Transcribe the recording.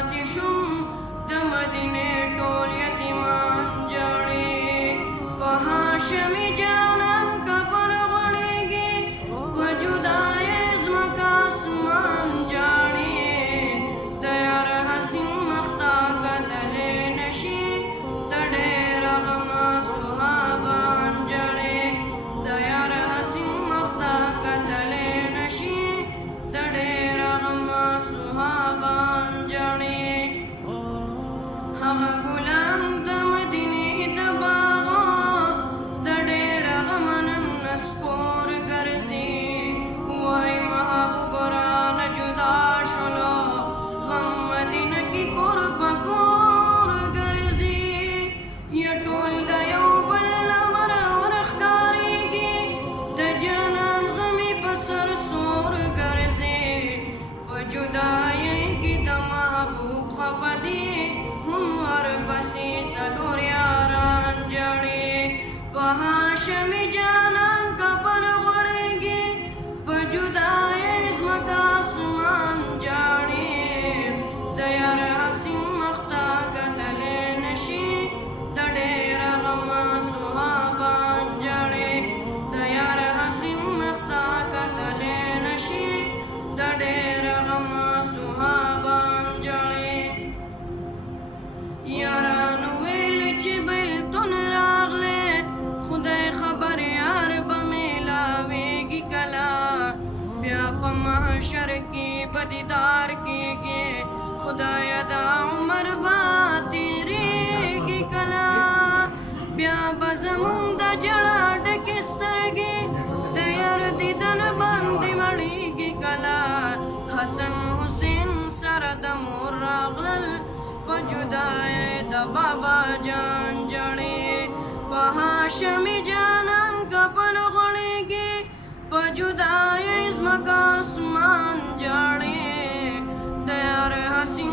پاتې شوم د مدینې ټول یتیمان ژاړي په هاشمي جانان کفن غوړېږي په جدایۍ ځمکه اسمان ژاړي د یار حسین مخ ته کتلی نشي د ډېر غمه صحابان ژاړي د یار حسین مخ ته کتلی نشي د ډېر غمه صحابان ژاړي هغه ګلان د مدینې د باغو د ډېر غمه نن نسکور ګرځي وایي محبوب رانه جدا شولو غم مدینه کې کور په کور ګرځي یا ټول د یو بل لمر ورښکارېږي د جانان غمې په سر سور ګرځي په جدایۍ کې د محبوب خفه دي هم ورپسې څلور یاران ژاړي په هاشمي جانان کفن غوړېږي په جدایۍ ځمکه اسمان ژاړي د یار حسین مخ ته کتلی نشي د ډېر غمه صحابان ژاړي د یار حسین مخ ته کتلی نشي د ډېر غمه صحابان ژاړي یارانو ویل چې بیلتون راغلی خدای خبر یار به میلاویږي کله بیا په محشر کې به دیدار کېږي خدایه دا عمر به تېرېږي کله بیا به زموږ د ژړا ډکې سترګې د یار دیدن باندې مړېږي کله حسن حسین سره د مور راغلل په جدایۍ د بابا جان ژاړي په هاشمي جانان کفن غوړېږي په جدایۍ ځمکه اسمان ژاړي د یار حسین